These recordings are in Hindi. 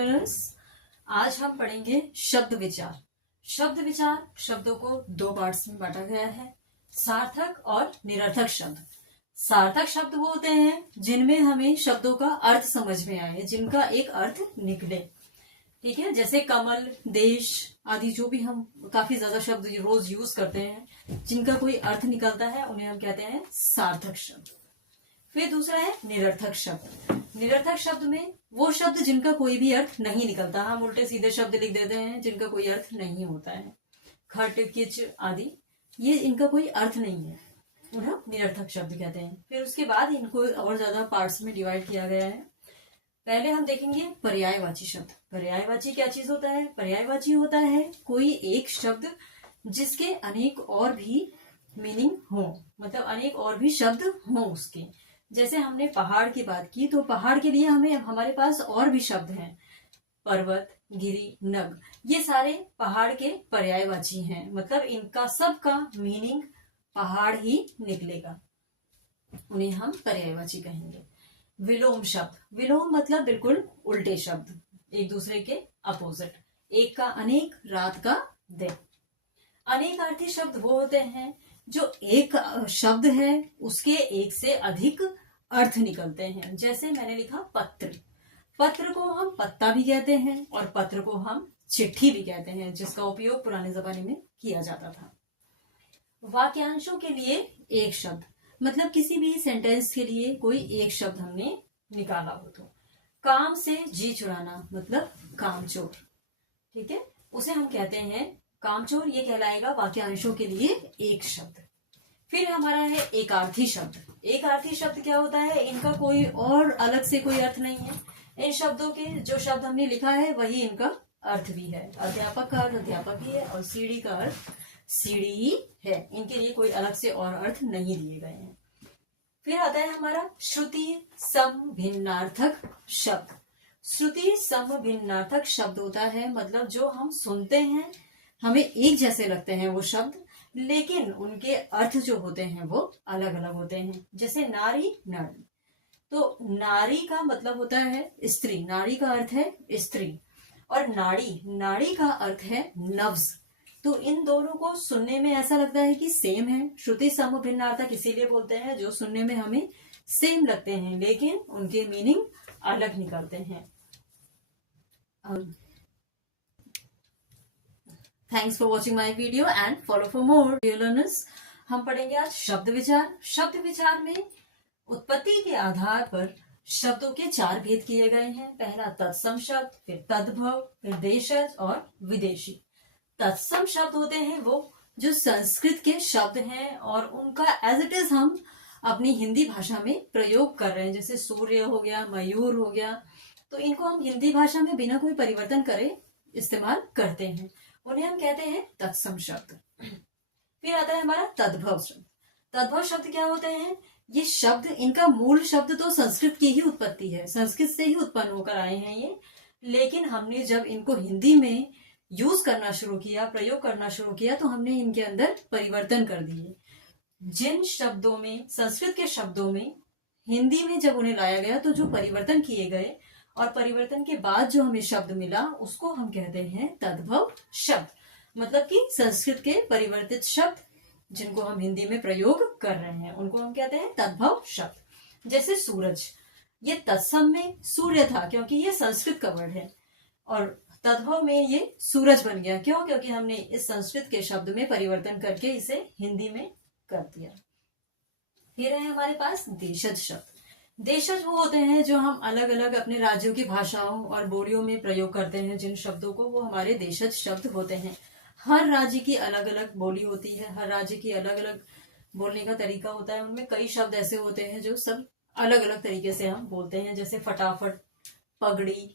फ्रेंड्स, आज हम पढ़ेंगे शब्द विचार। शब्द विचार शब्दों को दो पार्ट्स में बांटा गया है, सार्थक और निरर्थक शब्द। सार्थक शब्द वो होते हैं जिनमें हमें शब्दों का अर्थ समझ में आए, जिनका एक अर्थ निकले। ठीक है, जैसे कमल, देश आदि जो भी हम काफी ज्यादा शब्द रोज यूज करते हैं, जिनका कोई अर्थ निकलता है, उन्हें हम कहते हैं सार्थक शब्द। फिर दूसरा है निरर्थक शब्द। निरर्थक शब्द में वो शब्द जिनका कोई भी अर्थ नहीं निकलता, हम उल्टे सीधे शब्द लिख देते हैं जिनका कोई अर्थ नहीं होता है, खट, किच आदि, ये इनका कोई अर्थ नहीं है, उन्हें निरर्थक शब्द कहते हैं। फिर उसके बाद इनको और ज्यादा पार्ट्स में डिवाइड किया गया है। पहले हम देखेंगे पर्यायवाची शब्द। पर्यायवाची क्या चीज होता है? पर्यायवाची होता है कोई एक शब्द जिसके अनेक और भी मीनिंग हो, मतलब अनेक और भी शब्द हो उसके। जैसे हमने पहाड़ की बात की, तो पहाड़ के लिए हमारे पास और भी शब्द हैं, पर्वत, गिरी, नग, ये सारे पहाड़ के पर्यायवाची हैं, मतलब इनका सबका मीनिंग पहाड़ ही निकलेगा, उन्हें हम पर्यायवाची कहेंगे। विलोम शब्द। विलोम मतलब बिल्कुल उल्टे शब्द, एक दूसरे के अपोजिट, एक का अनेक, रात का दिन। अनेकार्थी शब्द वो होते हैं जो एक शब्द है उसके एक से अधिक अर्थ निकलते हैं। जैसे मैंने लिखा पत्र, पत्र को हम पत्ता भी कहते हैं और पत्र को हम चिट्ठी भी कहते हैं, जिसका उपयोग पुराने जमाने में किया जाता था। वाक्यांशों के लिए एक शब्द, मतलब किसी भी सेंटेंस के लिए कोई एक शब्द हमने निकाला हो तो। काम से जी चुराना मतलब कामचोर, ठीक है, उसे हम कहते हैं कामचोर, ये कहलाएगा वाक्यांशों के लिए एक शब्द। फिर हमारा है एकार्थी शब्द। एकार्थी शब्द क्या होता है? इनका कोई और अलग से कोई अर्थ नहीं है, इन शब्दों के जो शब्द हमने लिखा है वही इनका अर्थ भी है। अध्यापक का अर्थ अध्यापक ही है और सीढ़ी का अर्थ सीढ़ी ही है, इनके लिए कोई अलग से और अर्थ नहीं दिए गए हैं। फिर आता है हमारा श्रुति सम भिन्नार्थक शब्द। श्रुति सम भिन्नार्थक शब्द होता है, मतलब जो हम सुनते हैं हमें एक जैसे लगते हैं वो शब्द, लेकिन उनके अर्थ जो होते हैं वो अलग अलग होते हैं। जैसे नारी, नारी, तो नारी का मतलब होता है स्त्री, नारी का अर्थ है स्त्री, और नाड़ी, नाड़ी का अर्थ है नब्ज। तो इन दोनों को सुनने में ऐसा लगता है कि सेम है। श्रुति सम भिन्नार्थक इसीलिए बोलते हैं जो सुनने में हमें सेम लगते हैं, लेकिन उनके मीनिंग अलग निकलते हैं। Thanks for watching my video and follow for more. Dear learners, हम पढ़ेंगे आज शब्द विचार। शब्द विचार में उत्पत्ति के आधार पर शब्दों के चार भेद किए गए हैं। पहला तत्सम शब्द, फिर तद्भव, फिर देशज और विदेशी। तत्सम शब्द होते हैं वो जो संस्कृत के शब्द हैं और उनका एज इट इज हम अपनी हिंदी भाषा में प्रयोग कर रहे हैं। जैसे सूर्य हो गया, मयूर हो गया, तो इनको हम हिंदी भाषा में बिना कोई परिवर्तन करे इस्तेमाल करते हैं, उन्हें हम कहते हैं तत्सम शब्द। फिर आता है हमारा तद्भव शब्द। तद्भव शब्द क्या होते हैं? ये शब्द, इनका मूल शब्द तो संस्कृत की ही उत्पत्ति है, संस्कृत से ही उत्पन्न होकर आए हैं ये, लेकिन हमने जब इनको हिंदी में यूज करना शुरू किया, प्रयोग करना शुरू किया, तो हमने इनके अंदर परिवर्तन कर दिए। जिन शब्दों में, संस्कृत के शब्दों में हिंदी में जब उन्हें लाया गया, तो जो परिवर्तन किए गए और परिवर्तन के बाद जो हमें शब्द मिला, उसको हम कहते हैं तद्भव शब्द। मतलब कि संस्कृत के परिवर्तित शब्द जिनको हम हिंदी में प्रयोग कर रहे हैं, उनको हम कहते हैं तद्भव शब्द। जैसे सूरज, ये तत्सम में सूर्य था क्योंकि ये संस्कृत का वर्ड है, और तद्भव में ये सूरज बन गया। क्यों? क्योंकि हमने इस संस्कृत के शब्द में परिवर्तन करके इसे हिंदी में कर दिया। फिर है हमारे पास देशज शब्द। देशज वो होते हैं जो हम अलग अलग अपने राज्यों की भाषाओं और बोलियों में प्रयोग करते हैं, जिन शब्दों को, वो हमारे देशज शब्द होते हैं। हर राज्य की अलग अलग बोली होती है, हर राज्य की अलग अलग बोलने का तरीका होता है, उनमें कई शब्द ऐसे होते हैं जो सब अलग अलग तरीके से हम बोलते हैं। जैसे फटाफट, पगड़ी,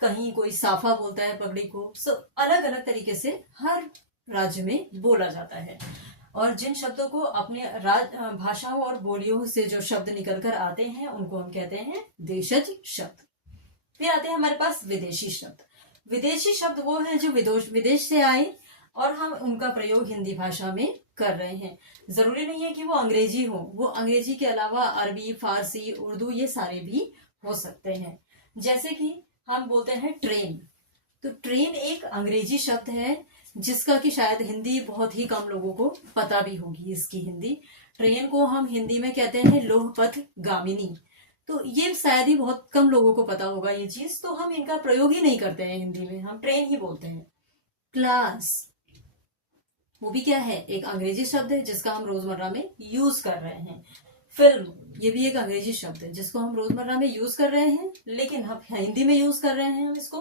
कहीं कोई साफा बोलता है पगड़ी को, सब अलग अलग तरीके से हर राज्य में बोला जाता है। और जिन शब्दों को अपने भाषाओं और बोलियों से जो शब्द निकल कर आते हैं, उनको हम कहते हैं देशज शब्द। फिर आते हैं हमारे पास विदेशी शब्द। विदेशी शब्द वो हैं जो विदेश से आए और हम उनका प्रयोग हिंदी भाषा में कर रहे हैं। जरूरी नहीं है कि वो अंग्रेजी हो, वो अंग्रेजी के अलावा अरबी, फारसी, उर्दू, ये सारे भी हो सकते हैं। जैसे कि हम बोलते हैं ट्रेन। तो ट्रेन एक अंग्रेजी शब्द है जिसका कि शायद हिंदी बहुत ही कम लोगों को पता भी होगी। इसकी हिंदी, ट्रेन को हम हिंदी में कहते हैं लौह पथ गामिनी। तो ये शायद ही बहुत कम लोगों को पता होगा ये चीज, तो हम इनका प्रयोग ही नहीं करते हैं हिंदी में, हम ट्रेन ही बोलते हैं। क्लास, वो भी क्या है, एक अंग्रेजी शब्द है जिसका हम रोजमर्रा में यूज कर रहे हैं। फिल्म, ये भी एक अंग्रेजी शब्द है जिसको हम रोजमर्रा में यूज कर रहे हैं, लेकिन हम हिंदी में यूज कर रहे हैं हम इसको।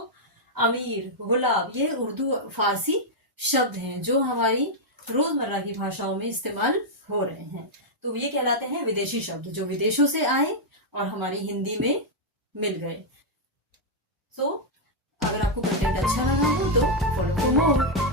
अमीर, गुलाब, ये उर्दू फारसी शब्द हैं जो हमारी रोजमर्रा की भाषाओं में इस्तेमाल हो रहे हैं। तो ये कहलाते हैं विदेशी शब्द, जो विदेशों से आए और हमारी हिंदी में मिल गए। अगर आपको कंटेंट अच्छा लगा हो तो फॉलो फॉर मोर।